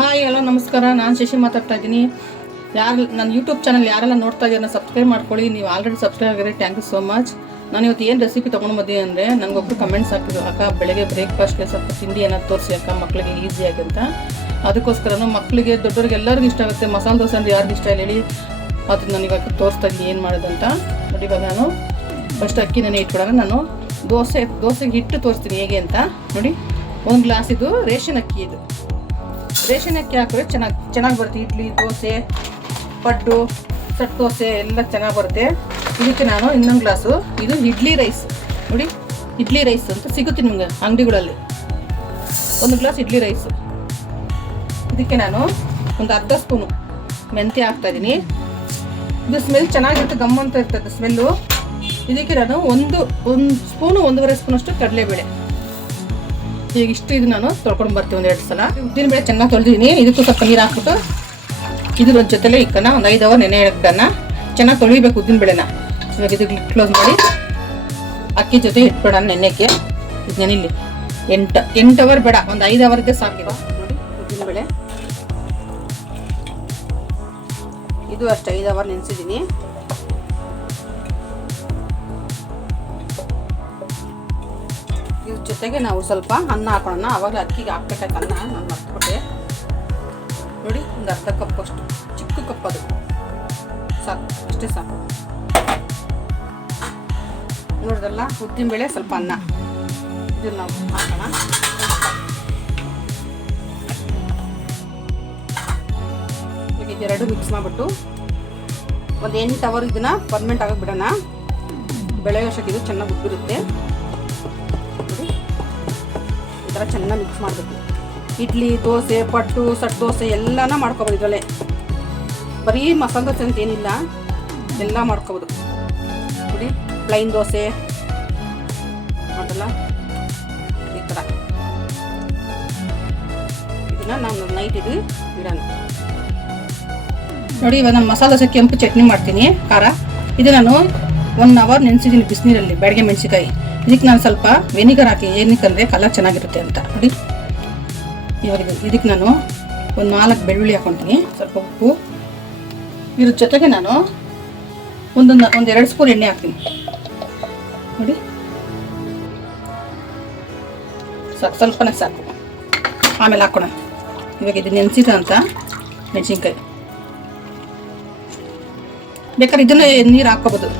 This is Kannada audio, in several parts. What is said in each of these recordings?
ಹಾಯ್ ಹಲೋ ನಮಸ್ಕಾರ, ನಾನು ಶಶಿ ಮಾತಾಡ್ತಾ ಇದ್ದೀನಿ. ನನ್ನ ಯೂಟ್ಯೂಬ್ ಚಾನಲ್ ಯಾರೆಲ್ಲ ನೋಡ್ತಾ ಇದ್ದೀರ ಸಬ್ಸ್ಕ್ರೈಬ್ ಮಾಡ್ಕೊಳ್ಳಿ. ನೀವು ಆಲ್ರೆಡಿ ಸಬ್ಸ್ಕ್ರೈಬ್ ಆಗಿರಿ, ಥ್ಯಾಂಕ್ ಯು ಸೋ ಮಚ್. ನಾನು ಇವತ್ತು ಏನು ರೆಸಿಪಿ ತೊಗೊಂಡು ಬಂದಿದ್ದೀನಿ ಅಂದರೆ, ನನಗೊಬ್ಬರು ಕಮೆಂಟ್ಸ್ ಹಾಕಿದ್ರು, ಅಕ್ಕ ಬೆಳಗ್ಗೆ ಬ್ರೇಕ್ಫಾಸ್ಟ್ಗೆ ಸ್ವಲ್ಪ ತಿಂಡಿ ಏನಾದ್ರು ತೋರಿಸಿ ಅಕ್ಕ ಮಕ್ಕಳಿಗೆ ಈಸಿಯಾಗಿ ಅಂತ. ಅದಕ್ಕೋಸ್ಕರ ಮಕ್ಕಳಿಗೆ ದೊಡ್ಡವ್ರಿಗೆ ಎಲ್ಲರಿಗೂ ಇಷ್ಟ ಆಗುತ್ತೆ. ಮಸಾಲೆ ದೋಸೆ ಅಂದರೆ ಯಾರಿಗೂ ಇಷ್ಟ ಇಲ್ಲ ಹೇಳಿ, ಅದು ನಾನು ಇವಾಗ ತೋರಿಸ್ತಾ ಇದ್ದೀನಿ ಏನು ಮಾಡೋದಂತ ನೋಡಿ. ಇವಾಗ ನಾನು ಫಸ್ಟ್ ಅಕ್ಕಿ ನೆನೆ ಇಟ್ಬಿಡೋಣ. ನಾನು ದೋಸೆಗೆ ಹಿಟ್ಟು ತೋರಿಸ್ತೀನಿ ಹೇಗೆ ಅಂತ ನೋಡಿ. 1 ಗ್ಲಾಸ್ ಇದು ರೇಷನ್ ಅಕ್ಕಿ. ಇದು ರೇಷನ್ ಅಕ್ಕಿ ಹಾಕಿದ್ರೆ ಚೆನ್ನಾಗಿ ಬರುತ್ತೆ. ಇಡ್ಲಿ, ದೋಸೆ, ಪಡ್ಡು, ಸಟ್ ದೋಸೆ ಎಲ್ಲ ಚೆನ್ನಾಗಿ ಬರುತ್ತೆ. ಇದಕ್ಕೆ ನಾನು ಇನ್ನೊಂದು ಗ್ಲಾಸು ಇದು ಇಡ್ಲಿ ರೈಸ್ ನೋಡಿ. ಇಡ್ಲಿ ರೈಸ್ ಅಂತ ಸಿಗುತ್ತೆ ನಿಮಗೆ ಅಂಗಡಿಗಳಲ್ಲಿ. 1 ಗ್ಲಾಸ್ ಇಡ್ಲಿ ರೈಸ್. ಇದಕ್ಕೆ ನಾನು ಒಂದು ಅರ್ಧ ಸ್ಪೂನು ಮೆಂತ್ಯ ಹಾಕ್ತಾಯಿದ್ದೀನಿ. ಇದು ಸ್ಮೆಲ್ ಚೆನ್ನಾಗಿರುತ್ತೆ, ಗಮ್ ಅಂತ ಇರ್ತದೆ ಸ್ಮೆಲ್ಲು. ಇದಕ್ಕೆ ನಾನು ಒಂದು ಸ್ಪೂನು 1.5 ಸ್ಪೂನಷ್ಟು ಕಡಲೆಬೇಳೆ. ಈಗ ಇಷ್ಟು ಇದು ನಾನು ತೊಳ್ಕೊಂಡು ಬರ್ತೀನಿ 1-2 ಸಲ. ಉದ್ದಿನಬೇಳೆ ಚೆನ್ನಾಗಿ ತೊಳೆದಿದ್ದೀನಿ. ಇದಕ್ಕೂ ಸ್ವಲ್ಪ ನೀರು ಹಾಕ್ಬಿಟ್ಟು ಇದ್ರ ಜೊತೆಲೆ ಇಕ್ಕನ್ನ ಒಂದು 5 ಅವರ್ ನೆನೆ ಇಡೋದನ್ನ ಚೆನ್ನಾಗಿ ತೊಳಿಬೇಕು ಉದ್ದಿನಬೇಳೆನ. ಇವಾಗ ಇದಕ್ಕೆ ಕ್ಲೋಸ್ ಮಾಡಿ ಅಕ್ಕಿ ಜೊತೆ ಇಟ್ಬಿಡೋಣ ನೆನೆಕ್ಕೆ. ಇದು ನೆನಿಲಿ 8 ಅವರ್ ಬೇಡ, ಒಂದು 5 ಅವರ್ ಇದ್ದರೆ ಸಾಕಿರೋ ನೋಡಿ. ಉದ್ದಿನಬೇಳೆ ಇದು ಅಷ್ಟು 5 ಅವರ್ ನೆನೆಸಿದ್ದೀನಿ. ಇದ್ರ ಜೊತೆಗೆ ನಾವು ಸ್ವಲ್ಪ ಅನ್ನ ಹಾಕೋಣ. ಆವಾಗ ಅಕ್ಕಿಗೆ ಹಾಕ್ಬೇಕಾಯ್ತು ಅನ್ನ, ನಾನು ಮರ್ತ್ಬಿಟ್ಟೆ ನೋಡಿ. ಒಂದು ಅರ್ಧ ಕಪ್ ಅಷ್ಟು, ಚಿಕ್ಕ ಕಪ್ ಅದು ಸಾಕು, ಅಷ್ಟೇ ಸಾಕು. ನೋಡಿದ್ರಲ್ಲ, ಉದ್ದಿನಬೇಳೆ ಸ್ವಲ್ಪ ಅನ್ನ, ಇದನ್ನು ನಾವು ಹಾಕೋಣ. ಈಗ ಇದೆರಡು ಮಿಕ್ಸ್ ಮಾಡಿಬಿಟ್ಟು ಒಂದು 8 ಅವರ್ ಇದನ್ನು ಪರ್ಮನೆಂಟ್ ಆಗಿ ಬಿಡೋಣ. ಬೆಳಗ್ಗೆ ಅಷ್ಟಕ್ಕೆ ಇದು ಚೆನ್ನಾಗಿ ಉಬ್ಬಿರುತ್ತೆ. ಈ ಥರ ಚೆನ್ನಾಗಿ ಮಿಕ್ಸ್ ಮಾಡಬೇಕು. ಇಡ್ಲಿ, ದೋಸೆ, ಪಡ್ಡು, ಸಟ್ ದೋಸೆ ಎಲ್ಲನ ಮಾಡ್ಕೊಬೋದು ಇದರಲ್ಲೇ. ಬರೀ ಮಸಾಲೆ ದೋಸೆ ಅಂತ ಏನಿಲ್ಲ, ಎಲ್ಲ ಮಾಡ್ಕೊಬೋದು ನೋಡಿ. ಪ್ಲೈನ್ ದೋಸೆ ಮಾಡಲ್ಲ ಈ ಥರ. ಇದನ್ನು ನಾವು ನೈಟ್ ಇಡೋಣ ನೋಡಿ. ಇವಾಗ ನಾನು ಮಸಾಲೆ ದೋಸೆ ಕೆಂಪು ಚಟ್ನಿ ಮಾಡ್ತೀನಿ, ಖಾರ. ಇದು ನಾನು 1 ಅವರ್ ನೆನೆಸಿದ್ದೀನಿ ಬಿಸಿನೀರಲ್ಲಿ, ಬ್ಯಾಡಗೆ ಮೆಣಸಿಕಾಯಿ. ಇದಕ್ಕೆ ನಾನು ಸ್ವಲ್ಪ ವೆನಿಗರ್ ಹಾಕಿ, ಏನಕ್ಕಂದರೆ ಕಲರ್ ಚೆನ್ನಾಗಿರುತ್ತೆ ಅಂತ ನೋಡಿ. ಇವಾಗ ಇದಕ್ಕೆ ನಾನು ಒಂದು 4 ಬೆಳ್ಳುಳ್ಳಿ ಹಾಕೊತೀನಿ, ಸ್ವಲ್ಪ ಉಪ್ಪು. ಇದ್ರ ಜೊತೆಗೆ ನಾನು ಒಂದು 2 ಸ್ಪೂನ್ ಎಣ್ಣೆ ಹಾಕ್ತೀನಿ ನೋಡಿ. ಸಾಕು, ಸ್ವಲ್ಪನೇ ಸಾಕು. ಆಮೇಲೆ ಹಾಕೋಣ. ಇವಾಗ ಇದು ನೆನೆಸಿದಂಥ ಮೆಣಸಿನ್ಕಾಯಿ. ಬೇಕಾದ್ರೆ ಇದನ್ನೇ ನೀರು ಹಾಕ್ಕೋಬೋದು.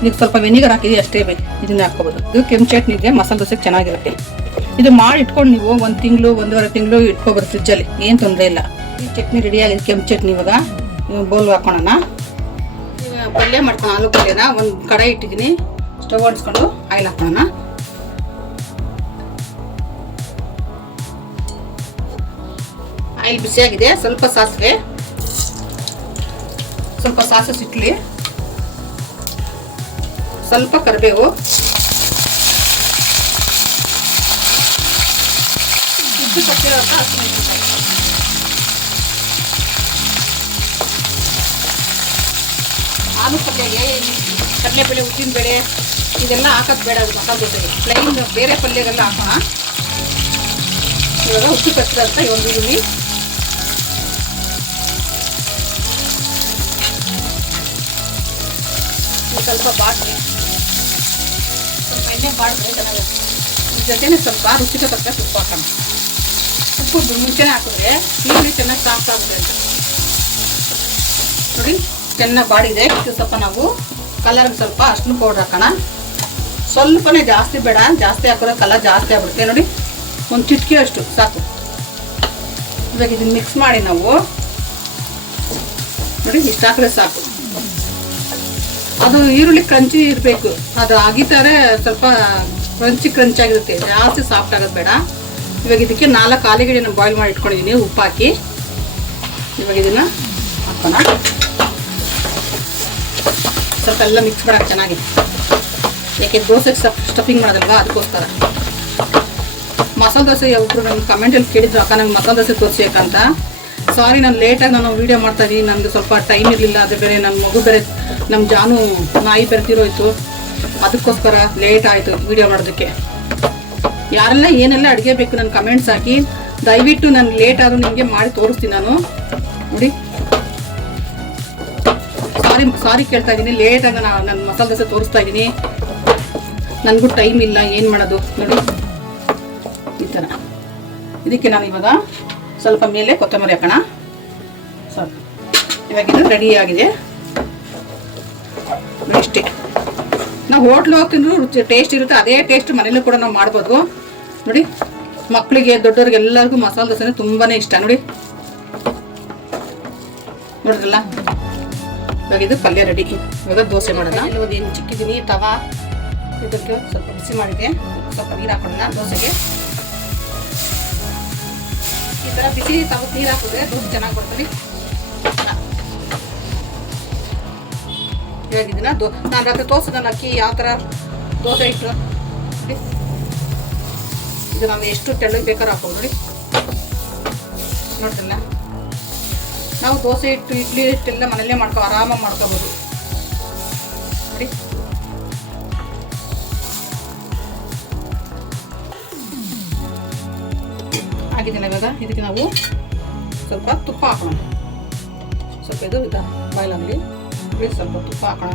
ಇದಕ್ಕೆ ಸ್ವಲ್ಪ ವೆನಿಗರ್ ಹಾಕಿದ್ವಿ ಅಷ್ಟೇ, ಬೇಕು ಇದನ್ನ ಹಾಕ್ಕೋಬೋದು. ಇದು ಕೆಂಪು ಚಟ್ನಿಗೆ, ಮಸಾಲೆ ದೋಸೆಗೆ ಚೆನ್ನಾಗಿರುತ್ತೆ. ಇದು ಮಾಡಿ ಇಟ್ಕೊಂಡು ನೀವು 1 ತಿಂಗಳು 1.5 ತಿಂಗಳು ಇಟ್ಕೊಬೋದು ಫ್ರಿಜ್ಜಲ್ಲಿ, ಏನು ತೊಂದರೆ ಇಲ್ಲ. ಈ ಚಟ್ನಿ ರೆಡಿಯಾಗಿದೆ, ಕೆಂಪು ಚಟ್ನಿ. ಇವಾಗ ಬೌಲ್ಗೆ ಹಾಕೋಣ. ಪಲ್ಯ ಮಾಡ್ಕೊಂಡು ಆಲೂ ಪಲ್ಯನ ಒಂದು ಕಡಾಯಿ ಇಟ್ಟಿದ್ದೀನಿ. ಸ್ಟವ್ ಹೊಡ್ಸ್ಕೊಂಡು ಆಯಿಲ್ ಹಾಕೋಣ. ಆಯಿಲ್ ಬಿಸಿಯಾಗಿದೆ. ಸ್ವಲ್ಪ ಸಾಸಿವೆ, ಸ್ವಲ್ಪ ಸಾಸು ಸಿಟ್ಲಿ, ಸ್ವಲ್ಪ ಕರಿಬೇವು, ಆಲೂ ಪಲ್ಯಗೆ ಕಡಲೆಬೇಳೆ, ಉದ್ದಿನಬೇಳೆ ಇದೆಲ್ಲ ಹಾಕೋದು ಬೇಡ. ಮಸಾಲೆ ದೋಸೆಗೆ ಪ್ಲೈನ್ ಬೇರೆ ಪಲ್ಯಗೆಲ್ಲ ಹಾಕೋಣ. ಇವಾಗ ಉಪ್ಪು ಕಚ್ಚರ ಅಂತ ಒಂದು ಈರುಳ್ಳಿ, ಸ್ವಲ್ಪ ಬಾಡಿಗೆ, ಸ್ವಲ್ಪ ಎಣ್ಣೆ ಬಾಡಿದ್ರೆ ಚೆನ್ನಾಗುತ್ತೆ. ಇದ್ರ ಜೊತೆನೇ ಸ್ವಲ್ಪ ರುಚಿಗೆ ತಕ್ಕ ಉಪ್ಪು ಹಾಕೋಣ. ಉಪ್ಪು ಮುಂಚೆನೇ ಹಾಕಿದ್ರೆ ಈರುಳ್ಳಿ ಚೆನ್ನಾಗಿ ಸಾಫ್ಟ್ ಆಗುತ್ತೆ ಅಂತ ನೋಡಿ. ಚೆನ್ನಾಗಿ ಬಾಡಿದೆ. ಸ್ವಲ್ಪ ನಾವು ಕಲರ್ಗೆ ಸ್ವಲ್ಪ ಅರ್ಶಿನ ಪೌಡ್ರ್ ಹಾಕೋಣ. ಸ್ವಲ್ಪನೇ, ಜಾಸ್ತಿ ಬೇಡ. ಜಾಸ್ತಿ ಹಾಕಿದ್ರೆ ಕಲರ್ ಜಾಸ್ತಿ ಆಗ್ಬಿಡುತ್ತೆ ನೋಡಿ. ಒಂದು ಚಿಟಿಕೆ ಅಷ್ಟು ಸಾಕು. ಇವಾಗ ಇದನ್ನು ಮಿಕ್ಸ್ ಮಾಡಿ ನಾವು ನೋಡಿ, ಇಷ್ಟು ಹಾಕಿದ್ರೆ ಸಾಕು. ಅದು ಈರುಳ್ಳಿ ಕ್ರಂಚಿ ಇರಬೇಕು, ಅದು ಆಗಿತಾರೆ ಸ್ವಲ್ಪ ಕ್ರಂಚಿ ಆಗಿರುತ್ತೆ, ಜಾಸ್ತಿ ಸಾಫ್ಟ್ ಆಗೋದು ಬೇಡ. ಇವಾಗ ಇದಕ್ಕೆ 4 ಆಲೂಗಡ್ಡೆ ನಾನು ಬಾಯ್ಲ್ ಮಾಡಿ ಇಟ್ಕೊಂಡಿದ್ದೀನಿ, ಉಪ್ಪು ಹಾಕಿ. ಇವಾಗ ಇದನ್ನು ಹಾಕೋಣ. ಸ್ವಲ್ಪ ಎಲ್ಲ ಮಿಕ್ಸ್ ಮಾಡೋಕೆ ಚೆನ್ನಾಗಿ, ಯಾಕೆ ದೋಸೆಗೆ ಸ್ಟಫಿಂಗ್ ಮಾಡೋದಲ್ವಾ, ಅದಕ್ಕೋಸ್ಕರ. ಮಸಾಲೆ ದೋಸೆ ಒಬ್ಬರು ನನ್ನ ಕಮೆಂಟಲ್ಲಿ ಕೇಳಿದ್ರು, ಅಕ್ಕ ನಂಗೆ ಮಸಾಲೆ ದೋಸೆ ತೋರಿಸ್ಬೇಕಂತ. ಸಾರಿ, ನಾನು ಲೇಟಾಗಿ ನಾನು ವೀಡಿಯೋ ಮಾಡ್ತಾಯಿದ್ದೀನಿ. ನನಗೆ ಸ್ವಲ್ಪ ಟೈಮ್ ಇರಲಿಲ್ಲ. ಅದು ಬೇರೆ ನನ್ನ ಮಗು ಬೇರೆ, ನಮ್ಮ ಜಾನು ನಾಯಿ ಬೆರೆತಿರೋಯ್ತು, ಅದಕ್ಕೋಸ್ಕರ ಲೇಟ್ ಆಯಿತು ವೀಡಿಯೋ ಮಾಡೋದಕ್ಕೆ. ಯಾರೆಲ್ಲ ಏನೆಲ್ಲ ಅಡುಗೆ ಬೇಕು ನನ್ನ ಕಮೆಂಟ್ಸ್ ಹಾಕಿ. ದಯವಿಟ್ಟು ನಾನು ಲೇಟ್ ಆದರೂ ನಿಮಗೆ ಮಾಡಿ ತೋರಿಸ್ತೀನಿ ನಾನು ನೋಡಿ. ಸಾರಿ ಕೇಳ್ತಾ ಇದ್ದೀನಿ, ಲೇಟಾಗಿ ನಾನು ಮಸಾಲೆ ದೋಸೆ ತೋರಿಸ್ತಾ ಇದ್ದೀನಿ. ನನಗೂ ಟೈಮ್ ಇಲ್ಲ, ಏನು ಮಾಡೋದು ನೋಡಿ ಈ ಥರ. ಇದಕ್ಕೆ ನಾನು ಇವಾಗ ಸ್ವಲ್ಪ ಮೇಲೆ ಕೊತ್ತಂಬರಿ ಹಾಕೋಣ. ಸ್ವಲ್ಪ ಇವಾಗ ಇದು ರೆಡಿ ಆಗಿದೆ. ಇಷ್ಟೇ. ನಾವು ಹೋಟ್ಲು ಹೋಗ್ತಿದ್ರು ರುಚಿ ಟೇಸ್ಟ್ ಇರುತ್ತೆ, ಅದೇ ಟೇಸ್ಟ್ ಮನೇಲೂ ಕೂಡ ನಾವು ಮಾಡ್ಬೋದು ನೋಡಿ. ಮಕ್ಕಳಿಗೆ ದೊಡ್ಡವ್ರಿಗೆ ಎಲ್ಲರಿಗೂ ಮಸಾಲೆ ದೋಸೆ ತುಂಬಾ ಇಷ್ಟ ನೋಡಿ. ನೋಡಿದ್ರಲ್ಲ, ಇವಾಗ ಇದು ಪಲ್ಯ ರೆಡಿ. ಇವಾಗ ದೋಸೆ ಮಾಡೋಣ. ಒಂದು ಏನು ಚಿಕ್ಕಿದ್ದೀನಿ ತವಾ, ಇದಕ್ಕೆ ಸ್ವಲ್ಪ ಬಿಸಿ ಮಾಡಿದೆ. ಸ್ವಲ್ಪ ನೀರು ಹಾಕೋಣ ದೋಸೆಗೆ. ಈ ಥರ ಬಿಸಿ ತವಕ್ಕೆ ನೀರು ಹಾಕಿದ್ರೆ ದೋಸೆ ಚೆನ್ನಾಗಿ ಬರ್ತದೆ. ಇವಾಗ ಇದನ್ನ ನಾನು ರಾತ್ರಿ ತೋರಿಸಿದ ಅಕ್ಕಿ ಯಾವ ಥರ ದೋಸೆ ಇಟ್ಟು ಇದು ನಾವು ಎಷ್ಟು ತೆಳ್ಳಗೆ ಬೇಕಾದ್ರೂ ಹಾಕೋದು ನೋಡಿ. ನೋಡ್ತಿಲ್ಲ, ನಾವು ದೋಸೆ ಇಟ್ಟು ಇಡ್ಲಿ ಹಿಟ್ಟೆಲ್ಲ ಮನೆಯಲ್ಲೇ ಆರಾಮಾಗಿ ಮಾಡ್ಕೋಬೋದು ನೋಡಿ. ಆಗಿದ್ದಿಲ್ಲ. ಇವಾಗ ಇದಕ್ಕೆ ನಾವು ಸ್ವಲ್ಪ ತುಪ್ಪ ಹಾಕೋಣ. ಸ್ವಲ್ಪ ಇದು ಬಾಯ್ಲ್ ಆಗಲಿ, ಸ್ವಲ್ಪ ತುಪ್ಪ ಹಾಕೋಣ.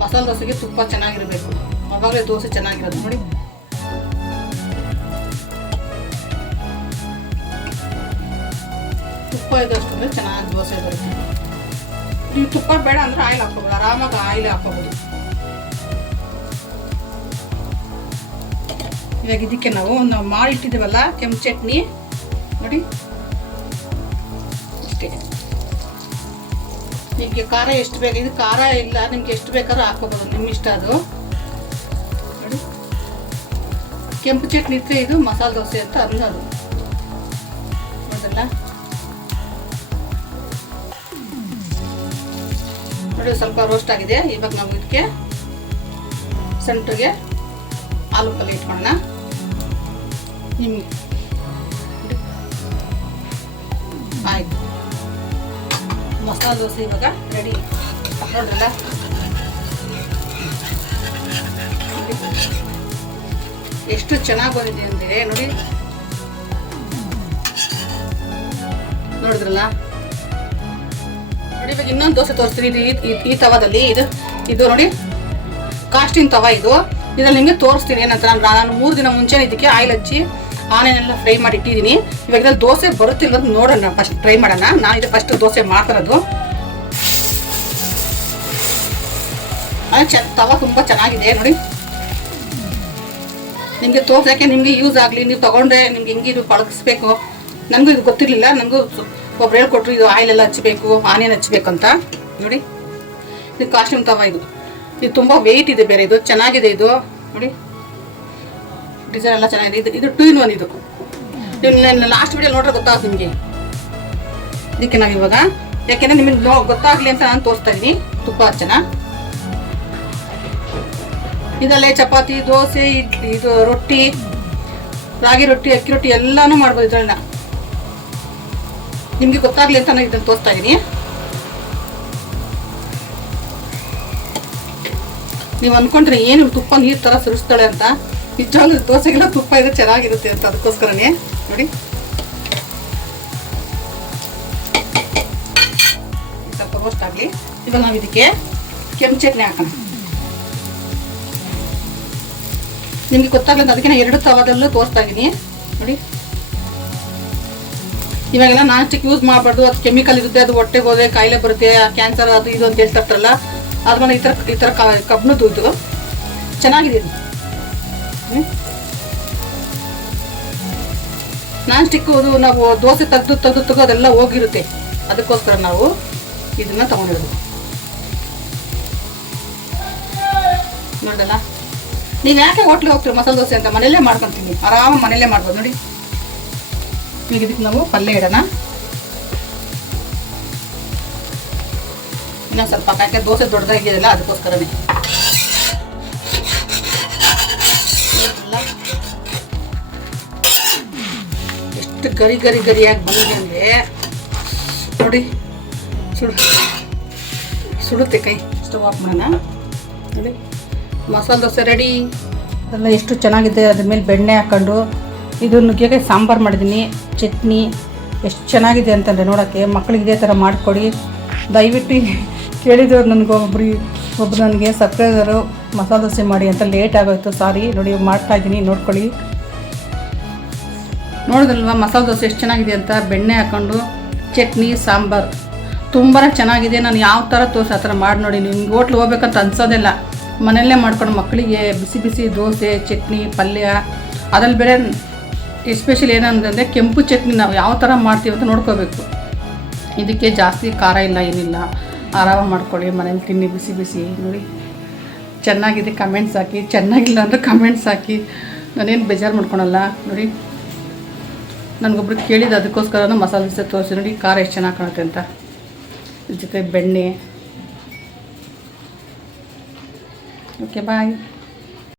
ಮಸಾಲೆ ದೋಸೆಗೆ ತುಪ್ಪ ಚೆನ್ನಾಗಿರಬೇಕು, ಆವಾಗಲೇ ದೋಸೆ ಚೆನ್ನಾಗಿರೋದು ನೋಡಿ. ತುಪ್ಪ ಇದಷ್ಟು ಅಂದರೆ ಚೆನ್ನಾಗಿ ದೋಸೆ ಬರುತ್ತೆ. ನೀವು ತುಪ್ಪ ಬೇಡ ಅಂದರೆ ಆಯಿಲ್ ಹಾಕೋಬೋದು, ಆರಾಮಾಗಿ ಆಯಿಲ್ ಹಾಕೋಬೋದು. ಇವಾಗ ಇದಕ್ಕೆ ನಾವು ಮಾಡಿಟ್ಟಿದ್ದೀವಲ್ಲ ಕೆಂಪು ಚಟ್ನಿ ನೋಡಿ. ಇಷ್ಟೇ. ನಿಮಗೆ ಖಾರ ಎಷ್ಟು ಬೇಕು, ಇದು ಖಾರ ಇಲ್ಲ, ನಿಮ್ಗೆ ಎಷ್ಟು ಬೇಕಾದ್ರೂ ಹಾಕೋಬೋದು, ನಿಮ್ಮ ಇಷ್ಟ ಅದು ನೋಡಿ. ಕೆಂಪು ಚಟ್ನಿ ಇದ್ರೆ ಇದು ಮಸಾಲೆ ದೋಸೆ ಅಂತ ಅನ್ನೋದು ಮೊದಲ ನೋಡಿ. ಸ್ವಲ್ಪ ರೋಸ್ಟ್ ಆಗಿದೆ. ಇವಾಗ ನಾವು ಇದಕ್ಕೆ ಸೆಂಟ್ರಿಗೆ ಆಲೂ ಪಲ್ಯ ಇಟ್ಕೊಳ್ಳೋಣ. ನಿಮಗೆ ಆಯ್ತು, ಮಸಾಲೆ ದೋಸೆ ಇವಾಗ ರೆಡಿ. ನೋಡ್ರಲ್ಲ, ಎಷ್ಟು ಚೆನ್ನಾಗಿ ಬಂದಿದೆ ಅಂದರೆ ನೋಡಿ. ನೋಡಿದ್ರಲ್ಲ ನೋಡಿ. ಇವಾಗ ಇನ್ನೊಂದು ದೋಸೆ ತೋರಿಸ್ತೀನಿ. ಈ ತವಾದಲ್ಲಿ ಇದು ನೋಡಿ, ಕಾಸ್ಟಿನ ತವಾ ಇದು. ಇದ್ರಲ್ಲಿ ನಿಮಗೆ ತೋರಿಸ್ತೀನಿ ಏನಂತ. ನಾನು 3 ದಿನ ಮುಂಚೆ ಇದಕ್ಕೆ ಆಯಿಲ್ ಹಚ್ಚಿ ಆನೆನೆಲ್ಲ ಫ್ರೈ ಮಾಡಿ ಇಟ್ಟಿದ್ದೀನಿ. ಇವಾಗ ಇದ್ರಲ್ಲಿ ದೋಸೆ ಬರುತ್ತಿಲ್ಲ ನೋಡೋಣ, ಫಸ್ಟ್ ಟ್ರೈ ಮಾಡೋಣ. ನಾನು ಇದು ಫಸ್ಟ್ ದೋಸೆ ಮಾಡ್ತಿರೋದು. ತವಾ ತುಂಬ ಚೆನ್ನಾಗಿದೆ ನೋಡಿ. ನಿಮಗೆ ತೋರ್ಸೋಕ್ಕೆ ನಿಮಗೆ ಯೂಸ್ ಆಗಲಿ, ನೀವು ತೊಗೊಂಡ್ರೆ ನಿಮ್ಗೆ ಹೆಂಗೆ ಇದು ಪಳಗಿಸ್ಬೇಕು. ನನಗೂ ಇದು ಗೊತ್ತಿರಲಿಲ್ಲ, ನನಗೂ ಒಬ್ರು ಹೇಳ್ಕೊಟ್ರು ಇದು ಆಯಿಲ್ ಎಲ್ಲ ಹಚ್ಚಬೇಕು, ಆನಿಯನ್ ಹಚ್ಚಬೇಕು ಅಂತ ನೋಡಿ. ಇದು ಕಾಸ್ಟ್ಯೂಮ್ ತವಾ ಇದು ತುಂಬ ವೆಯ್ಟ್ ಇದೆ, ಬೇರೆ ಇದು ಚೆನ್ನಾಗಿದೆ ಇದು ನೋಡಿ. ಡಿಸೈನ್ ಎಲ್ಲ ಚೆನ್ನಾಗಿದೆ. ಇದು 2 in 1 ಇದು. ನೀವು ಲಾಸ್ಟ್ ವಿಡಿಯೋ ನೋಡ್ರೆ ಗೊತ್ತಾಗುತ್ತೆ ನಿಮಗೆ. ಇದಕ್ಕೆ ನಾವು ಇವಾಗ ಯಾಕೆಂದರೆ ನಿಮಗೆ ಗೊತ್ತಾಗಲಿ ಅಂತ ನಾನು ತೋರಿಸ್ತಾ ಇದ್ದೀನಿ. ತುಪ್ಪ ಹಚ್ಚೋಣ. ಇದರಲ್ಲೇ ಚಪಾತಿ, ದೋಸೆ, ಇಡ್ಲಿ, ಇದು ರೊಟ್ಟಿ, ರಾಗಿ ರೊಟ್ಟಿ, ಅಕ್ಕಿ ರೊಟ್ಟಿ ಎಲ್ಲನೂ ಮಾಡ್ಬೋದು ಇದರನ್ನ. ನಿಮಗೆ ಗೊತ್ತಾಗಲಿ ಅಂತ ನಾನು ಇದನ್ನು ತೋರಿಸ್ತಾ ಇದ್ದೀನಿ. ನೀವು ಅಂದ್ಕೊಂಡ್ರೆ ಏನು ತುಪ್ಪ ನೀರು ಥರ ಸುರಿಸ್ತಾಳೆ ಅಂತ. ನಿಜವಾಗ್ಲೂ ದೋಸೆಗೆಲ್ಲ ತುಪ್ಪ ಇದ್ರೆ ಚೆನ್ನಾಗಿರುತ್ತೆ ಅಂತ, ಅದಕ್ಕೋಸ್ಕರನೇ ನೋಡಿ. ಸ್ವಲ್ಪ ರೋಸ್ಟ್ ಆಗಲಿ. ಇವಾಗ ನಾವು ಇದಕ್ಕೆ ಕೆಂಪು ಚಟ್ನಿ ಹಾಕೋಣ. ನಿಮಗೆ ಗೊತ್ತಾಗಲ್ಲ ಅಂತ ಅದಕ್ಕೆ ನಾನು 2 ತವಾದಲ್ಲೂ ತೋರಿಸ್ತಾ ಇದ್ದೀನಿ ನೋಡಿ. ಇವಾಗೆಲ್ಲ ನಾನ್ ಸ್ಟಿಕ್ ಯೂಸ್ ಮಾಡಬಾರ್ದು, ಅದು ಕೆಮಿಕಲ್ ಇರುತ್ತೆ, ಅದು ಹೊಟ್ಟೆಗೆ ಹೋದ್ರೆ ಕಾಯಿಲೆ ಬರುತ್ತೆ, ಕ್ಯಾನ್ಸರ್ ಅದು ಇದು ಅಂತ ಹೇಳ್ತಾರಲ್ಲ. ಅದು ಈ ಥರ ಕಬ್ಬಿಣದ್ದು ಇದು ಚೆನ್ನಾಗಿದೆ. ಇದು ನಾನ್ ಸ್ಟಿಕ್ ಅದು ನಾವು ದೋಸೆ ತೆಗೆದು ಅದೆಲ್ಲ ಹೋಗಿರುತ್ತೆ, ಅದಕ್ಕೋಸ್ಕರ ನಾವು ಇದನ್ನ ತಗೊಂಡಿರೋದು ನೋಡಲ್ಲ. ನೀವು ಯಾಕೆ ಹೋಟ್ಲಿಗೆ ಹೋಗ್ತೀರಿ ಮಸಾಲೆ ದೋಸೆ ಅಂತ? ಮನೆಯಲ್ಲೇ ಮಾಡ್ಕೊತೀನಿ, ಆರಾಮಾಗಿ ಮನೆಯಲ್ಲೇ ಮಾಡ್ಬೋದು ನೋಡಿ. ಈಗ ಇದಕ್ಕೆ ನಾವು ಪಲ್ಯ ಇಡೋಣ. ಇನ್ನೊಂದು ಸ್ವಲ್ಪ ಯಾಕೆ ದೋಸೆ ದೊಡ್ಡದಾಗಿದೆಯಲ್ಲ ಅದಕ್ಕೋಸ್ಕರನೇ. ಎಷ್ಟು ಗರಿಯಾಗಿ ಬಂದಿದೆ ಅಂದರೆ ನೋಡಿ. ಸುಡುತ್ತೆ ಕೈ. ಸ್ಟವ್ ಆಫ್ ಮಾಡೋಣ ನೋಡಿ. ಮಸಾಲೆ ದೋಸೆ ರೆಡಿ. ಅದೆಲ್ಲ ಎಷ್ಟು ಚೆನ್ನಾಗಿದೆ. ಅದ್ರ ಮೇಲೆ ಬೆಣ್ಣೆ ಹಾಕ್ಕೊಂಡು ಇದು ನುಗ್ಗೆಕಾಯಿ ಸಾಂಬಾರು ಮಾಡಿದ್ದೀನಿ, ಚಟ್ನಿ ಎಷ್ಟು ಚೆನ್ನಾಗಿದೆ ಅಂತಂದರೆ ನೋಡೋಕ್ಕೆ. ಮಕ್ಕಳಿಗೆ ಇದೇ ಥರ ಮಾಡಿಕೊಡಿ ದಯವಿಟ್ಟು. ಕೇಳಿದ್ರು ಒಬ್ಬರು ನನಗೆ ಸಬ್ಸ್ಕ್ರೈಬರು ಮಸಾಲೆ ದೋಸೆ ಮಾಡಿ ಅಂತ ಲೇಟ್ ಆಗೋಯ್ತು, ಸಾರಿ. ನೋಡಿ ಮಾಡ್ತಾಯಿದ್ದೀನಿ, ನೋಡ್ಕೊಳ್ಳಿ. ನೋಡಿದ್ರಲ್ವ ಮಸಾಲೆ ದೋಸೆ ಎಷ್ಟು ಚೆನ್ನಾಗಿದೆ ಅಂತ. ಬೆಣ್ಣೆ ಹಾಕ್ಕೊಂಡು ಚಟ್ನಿ ಸಾಂಬಾರು ತುಂಬಾ ಚೆನ್ನಾಗಿದೆ. ನಾನು ಯಾವ ಥರ ತೋರಿಸಿ ಆ ಥರ ಮಾಡಿ ನೋಡಿ. ನಿಮ್ಗೆ ಹೋಟ್ಲಿಗೆ ಹೋಗ್ಬೇಕಂತ ಅನ್ಸೋದಿಲ್ಲ, ಮನೆಯಲ್ಲೇ ಮಾಡ್ಕೊಂಡು ಮಕ್ಕಳಿಗೆ ಬಿಸಿ ಬಿಸಿ ದೋಸೆ ಚಟ್ನಿ ಪಲ್ಯ. ಅದ್ರಲ್ಲಿ ಬೇರೆ ಎಸ್ಪೆಷಲಿ ಏನಂದರೆ ಕೆಂಪು ಚಟ್ನಿ ನಾವು ಯಾವ ಥರ ಮಾಡ್ತೀವಿ ಅಂತ ನೋಡ್ಕೋಬೇಕು. ಇದಕ್ಕೆ ಜಾಸ್ತಿ ಖಾರ ಇಲ್ಲ, ಏನಿಲ್ಲ, ಆರಾಮಾಗಿ ಮಾಡ್ಕೊಳ್ಳಿ, ಮನೇಲಿ ತಿನ್ನಿ ಬಿಸಿ ಬಿಸಿ. ನೋಡಿ ಚೆನ್ನಾಗಿದೆ ಕಮೆಂಟ್ಸ್ ಹಾಕಿ, ಚೆನ್ನಾಗಿಲ್ಲ ಅಂದರೆ ಕಮೆಂಟ್ಸ್ ಹಾಕಿ, ನಾನೇನು ಬೇಜಾರು ಮಾಡ್ಕೊಳಲ್ಲ. ನೋಡಿ ನನಗೊಬ್ರು ಕೇಳಿದ್ದು ಅದಕ್ಕೋಸ್ಕರ ಮಸಾಲೆ ದೋಸೆ ತೋರಿಸಿ. ನೋಡಿ ಖಾರ ಎಷ್ಟು ಚೆನ್ನಾಗಿ ಕಾಣುತ್ತೆ ಅಂತ. ಇದ್ರ ಜೊತೆ ಬೆಣ್ಣೆ. ಓಕೆ ಬಾಯ್.